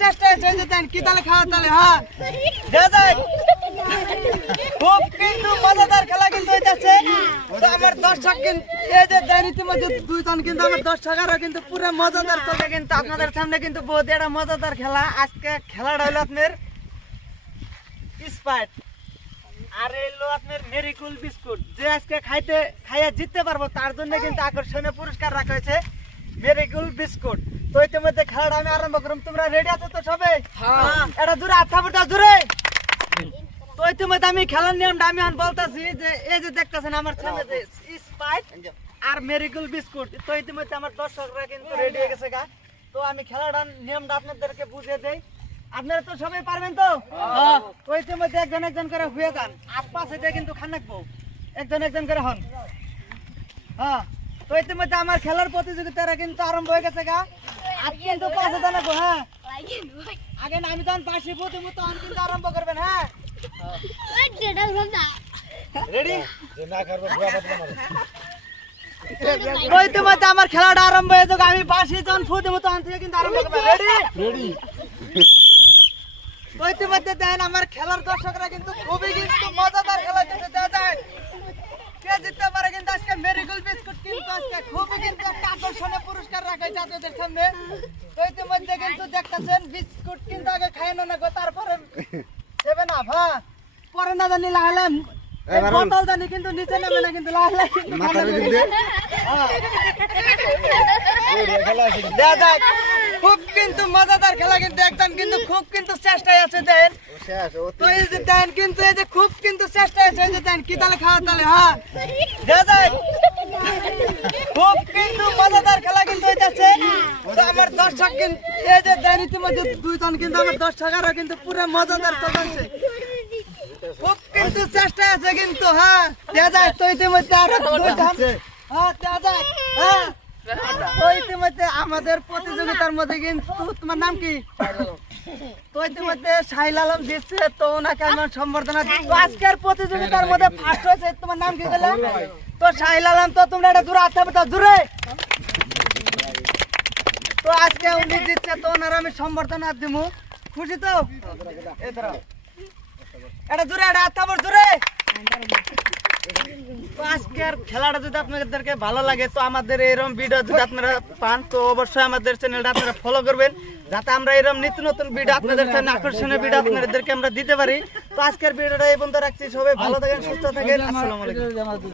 চেষ্টা আছে যে দেন কি তালে খাওয়া তালে হ্যাঁ যা যায় খুব কিন্তু মজাদার খেলা কিন্তু হইতাছে তো আমার দর্শক কিন্তু এই যে দেরিতে মধ্যে দুই জন কিন্তু আমার দর্শকরা কিন্তু পুরো মজাদার চলছে কিন্তু আপনাদের সামনে কিন্তু বহুত একটা মজাদার খেলা আজকে খেলাটা হলো আপনার স্প্রাইট আর এলো আপনার মেরিকুল বিস্কুট যে আজকে খাইয়া জিততে পারবো তার জন্য কিন্তু আকর্ষণীয় পুরস্কার রাখা হয়েছে মেরিকুল বিস্কুট। তো ইতিমধ্যে খেলাটা আমি আরম্ভ করলাম, তোমরা রেডি আছো তো সবাই? এটা জোরে আচ্ছা ফুটা জোরে। তো ইতিমধ্যে আমি খেলার নিয়মটা আমি বলতেছি যে এই যে দেখতেছেন আমার সামনে যে স্প্রাইট আর মেরিকুল বিস্কুট। তো ইতিমধ্যে আমার দর্শকরা কিন্তু রেডি হয়ে গেছে গা। তো আমি খেলাটার নিয়মটা আপনাদেরকে বুঝিয়ে দেই, আপনারা তো সবাই পারবেন তো? তো ইতিমধ্যে একজন একজন করে হয়ে যান, আশপাশ এটা কিন্তু খান রাখবো, একজন একজন করে হন। হ্যাঁ, তো ইতিমধ্যে আমার খেলার প্রতিযোগিতাটা কিন্তু আরম্ভ হয়ে গেছে গা। আর কিন্তু পাশে দাঁড়াবো। হ্যাঁ, আগে না আমি তখন পাশে প্রতিমু তখন কিন্তু আরম্ভ করবেন। হ্যাঁ রেডি? তো ইতিমধ্যে আমার খেলাটা আরম্ভ হয়ে যাবে, আমি পাশে তখন প্রতিমু তখন থেকে কিন্তু আরম্ভ করবেন। রেডি? রেডি। তো ইতিমধ্যে দেন আমার খেলার দর্শকরা কিন্তু খুবই কিন্তু মজাদার খেলা কিন্তু দেওয়া যায়। কে জিততে পারে কিন্তু আজকে মেরিকুল বিস্কুট কিন্তু আজকে খুবই কিন্তু একটা আকর্ষণীয় পুরস্কার রাখা হয়েছে আপনাদের সামনে। তো ইতিমধ্যে কিন্তু দেখতেছেন বিস্কুট কিন্তু আগে খাইনো না গো, তারপরে দেবে না ভা পরে না জানি লাগালাম বোতল জানি কিন্তু নিচে নামে না কিন্তু লাগালাম কিন্তু খুব কিন্তু মজাদার খেলা কিন্তু একদম কিন্তু খুব কিন্তু চেষ্টায় আছে দেন। তো এই যে দেন কিন্তু এই যে খুব কিন্তু চেষ্টায় আছে যে দেন কি তালে খাওয়া তালে হ্যাঁ যা যায় খুব কিন্তু মজাদার খেলা কিন্তু হইতাছে। তো আমার দর্শক কিন্তু এই যে দেন ইতিমধ্যে দুই জন কিন্তু আমার দর্শকরা কিন্তু পুরো মজাদার চলছে, খুব কিন্তু চেষ্টায় আছে কিন্তু হ্যাঁ যা যায়। তো ইতিমধ্যে আরো দুই জন হ্যাঁ যা যায়। হ্যাঁ, তো ইতিমধ্যে আমাদের প্রতিযোগিতার মধ্যে কিন্তু তোমার নাম কি? তো ইতিমধ্যে শাহিল আলম দিচ্ছে, তো ওনাকে আমার সম্বর্ধনা দিচ্ছি। তো আজকের প্রতিযোগিতার মধ্যে ফার্স্ট হয়েছে, তোমার নাম কি বলে? তো শাহিল আলম, তো তোমরা এটা দূরে আসতে হবে দূরে। তো আজকে উনি দিচ্ছে, তো ওনার আমি সম্বর্ধনা দিব, খুশি তো? এটা দূরে এটা আসতে হবে দূরে। তো আজকের খেলাটা যদি আপনাদেরকে ভালো লাগে, তো আমাদের এরকম ভিডিও যদি আপনারা পান, তো অবশ্যই আমাদের চ্যানেলটা আপনারা ফলো করবেন, যাতে আমরা এরকম নিত্য নতুন ভিডিও আপনাদের সামনে আকর্ষণীয় ভিডিও আপনাদেরকে আমরা দিতে পারি। তো আজকের ভিডিওটা এই পর্যন্ত রাখছি, সবাই ভালো থাকেন, সুস্থ থাকেন, আসসালামু আলাইকুম।